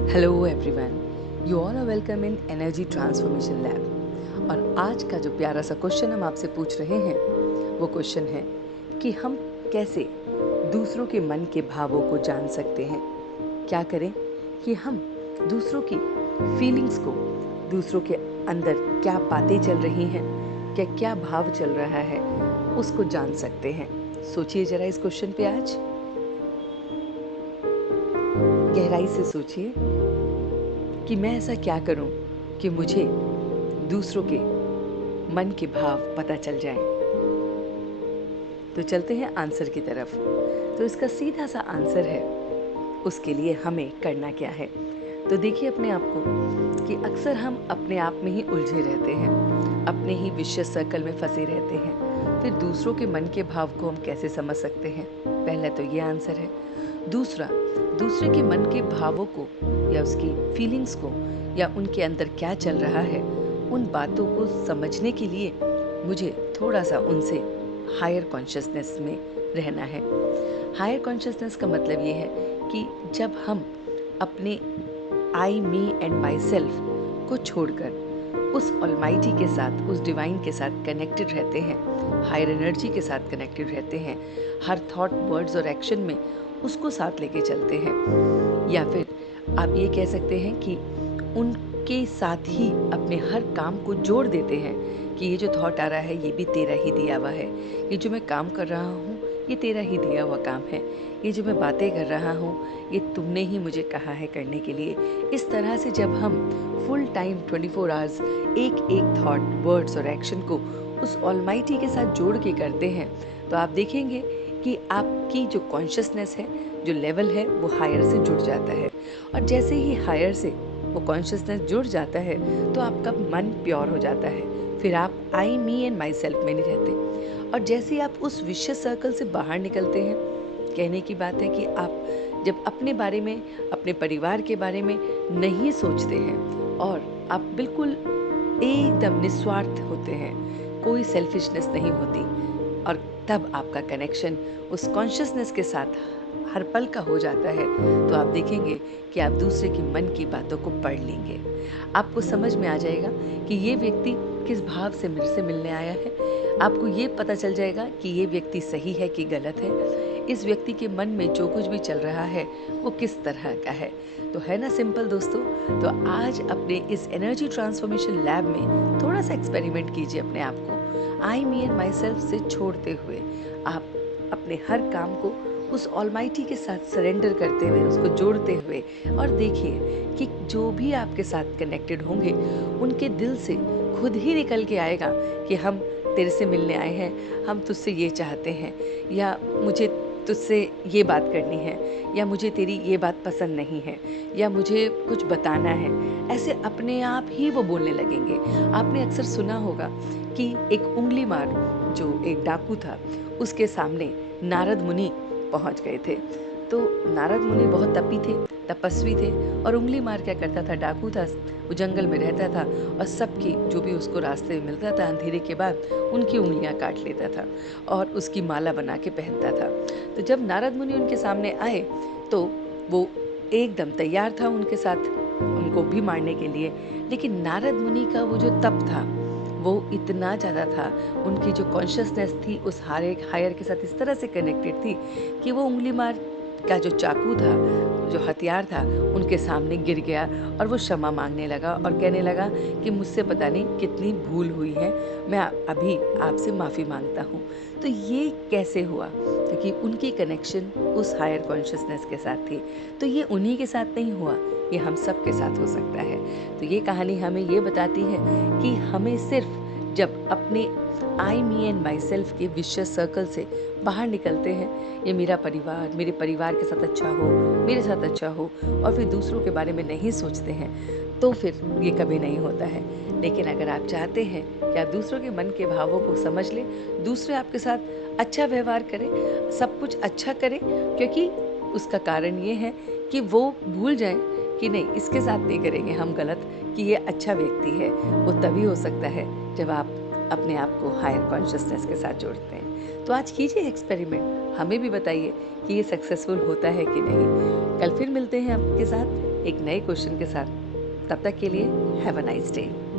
Hello everyone, you all are welcome in energy transformation lab. और आज का जो प्यारा सा क्वेश्चन हम आपसे पूछ रहे हैं वो क्वेश्चन है कि हम कैसे दूसरों के मन के भावों को जान सकते हैं। क्या करें कि हम दूसरों की फीलिंग्स को, दूसरों के अंदर क्या बातें चल रही हैं, क्या क्या भाव चल रहा है, उसको जान सकते हैं। सोचिए जरा इस क्वेश्चन पे आज गहराई से सोचिए कि मैं ऐसा क्या करूं कि मुझे दूसरों के मन के भाव पता चल जाएं। तो चलते हैं आंसर की तरफ। तो इसका सीधा सा आंसर है, उसके लिए हमें करना क्या है। तो देखिए अपने आप को कि अक्सर हम अपने आप में ही उलझे रहते हैं, अपने ही विशिष्ट सर्कल में फंसे रहते हैं। फिर दूसरों के मन के भाव को हम कैसे समझ सकते हैं? पहला तो ये आंसर है। दूसरा, दूसरे के मन के भावों को या उसकी फीलिंग्स को या उनके अंदर क्या चल रहा है, उन बातों को समझने के लिए मुझे थोड़ा सा उनसे हायर कॉन्शियसनेस में रहना है। हायर कॉन्शियसनेस का मतलब ये है कि जब हम अपने आई, मी एंड माई सेल्फ को छोड़कर उस ऑलमाइटी के साथ, उस डिवाइन के साथ कनेक्टेड रहते हैं, हायर एनर्जी के साथ कनेक्टेड रहते हैं, हर थॉट, वर्ड्स और एक्शन में उसको साथ लेके चलते हैं। या फिर आप ये कह सकते हैं कि उनके साथ ही अपने हर काम को जोड़ देते हैं कि ये जो थॉट आ रहा है ये भी तेरा ही दिया हुआ है, ये जो मैं काम कर रहा हूँ ये तेरा ही दिया हुआ काम है, ये जो मैं बातें कर रहा हूँ ये तुमने ही मुझे कहा है करने के लिए। इस तरह से जब हम फुल टाइम 24 आवर्स एक एक थॉट, वर्ड्स और एक्शन को उस ऑलमाइटी के साथ जोड़ के करते हैं तो आप देखेंगे कि आपकी जो कॉन्शियसनेस है, जो लेवल है, वो हायर से जुड़ जाता है। और जैसे ही हायर से वो कॉन्शियसनेस जुड़ जाता है तो आपका मन प्योर हो जाता है। फिर आप आई, मी एंड माई सेल्फ में नहीं रहते। और जैसे ही आप उस विशियस सर्कल से बाहर निकलते हैं, कहने की बात है कि आप जब अपने बारे में, अपने परिवार के बारे में नहीं सोचते हैं और आप बिल्कुल एकदम निस्वार्थ होते हैं, कोई सेल्फिशनेस नहीं होती, और तब आपका कनेक्शन उस कॉन्शियसनेस के साथ हर पल का हो जाता है, तो आप देखेंगे कि आप दूसरे की मन की बातों को पढ़ लेंगे। आपको समझ में आ जाएगा कि ये व्यक्ति किस भाव से मेरे से मिलने आया है। आपको ये पता चल जाएगा कि ये व्यक्ति सही है कि गलत है। इस व्यक्ति के मन में जो कुछ भी चल रहा है वो किस तरह का है। तो है ना सिंपल दोस्तों। तो आज अपने इस एनर्जी ट्रांसफॉर्मेशन लैब में थोड़ा सा एक्सपेरिमेंट कीजिए अपने आप को आई, मी एंड माई सेल्फ से छोड़ते हुए। आप अपने हर काम को उस ऑलमाइटी के साथ सरेंडर करते हुए, उसको जोड़ते हुए, और देखिए कि जो भी आपके साथ कनेक्टेड होंगे उनके दिल से खुद ही निकल के आएगा कि हम तेरे से मिलने आए हैं, हम तुझसे ये चाहते हैं, या मुझे तुझसे ये बात करनी है, या मुझे तेरी ये बात पसंद नहीं है, या मुझे कुछ बताना है। ऐसे अपने आप ही वो बोलने लगेंगे। आपने अक्सर सुना होगा कि एक उंगली मार, जो एक डाकू था, उसके सामने नारद मुनि पहुंच गए थे। तो नारद मुनि बहुत तपी थे, तपस्वी थे, और उंगली मार क्या करता था, डाकू था, वो जंगल में रहता था और सबकी जो भी उसको रास्ते में मिलता था अंधेरे के बाद उनकी उंगलियां काट लेता था और उसकी माला बना के पहनता था। तो जब नारद मुनि उनके सामने आए तो वो एकदम तैयार था उनके साथ, उनको भी मारने के लिए। लेकिन नारद मुनि का वो जो तप था वो इतना ज़्यादा था, उनकी जो कॉन्शियसनेस थी उस हायर के साथ इस तरह से कनेक्टेड थी कि वो उंगली मार का जो चाकू था, जो हथियार था, उनके सामने गिर गया और वो क्षमा मांगने लगा और कहने लगा कि मुझसे पता नहीं कितनी भूल हुई है, मैं अभी आपसे माफ़ी मांगता हूँ। तो ये कैसे हुआ? क्योंकि उनकी कनेक्शन उस हायर कॉन्शियसनेस के साथ थी। तो ये उन्हीं के साथ नहीं हुआ, ये हम सब के साथ हो सकता है। तो ये कहानी हमें ये बताती है कि हमें सिर्फ जब अपने आई, मी एंड माई सेल्फ के विशियस सर्कल से बाहर निकलते हैं, ये मेरा परिवार, मेरे परिवार के साथ अच्छा हो, मेरे साथ अच्छा हो, और फिर दूसरों के बारे में नहीं सोचते हैं, तो फिर ये कभी नहीं होता है। लेकिन अगर आप चाहते हैं कि आप दूसरों के मन के भावों को समझ लें, दूसरे आपके साथ अच्छा व्यवहार करें, सब कुछ अच्छा करें, क्योंकि उसका कारण ये है कि वो भूल जाएं कि नहीं, इसके साथ नहीं करेंगे हम गलत, कि ये अच्छा व्यक्ति है। वो तभी हो सकता है जब आप अपने आप को हायर कॉन्शियसनेस के साथ जोड़ते हैं। तो आज कीजिए एक्सपेरिमेंट, हमें भी बताइए कि ये सक्सेसफुल होता है कि नहीं। कल फिर मिलते हैं आपके साथ एक नए क्वेश्चन के साथ। तब तक के लिए हैव अ नाइस डे।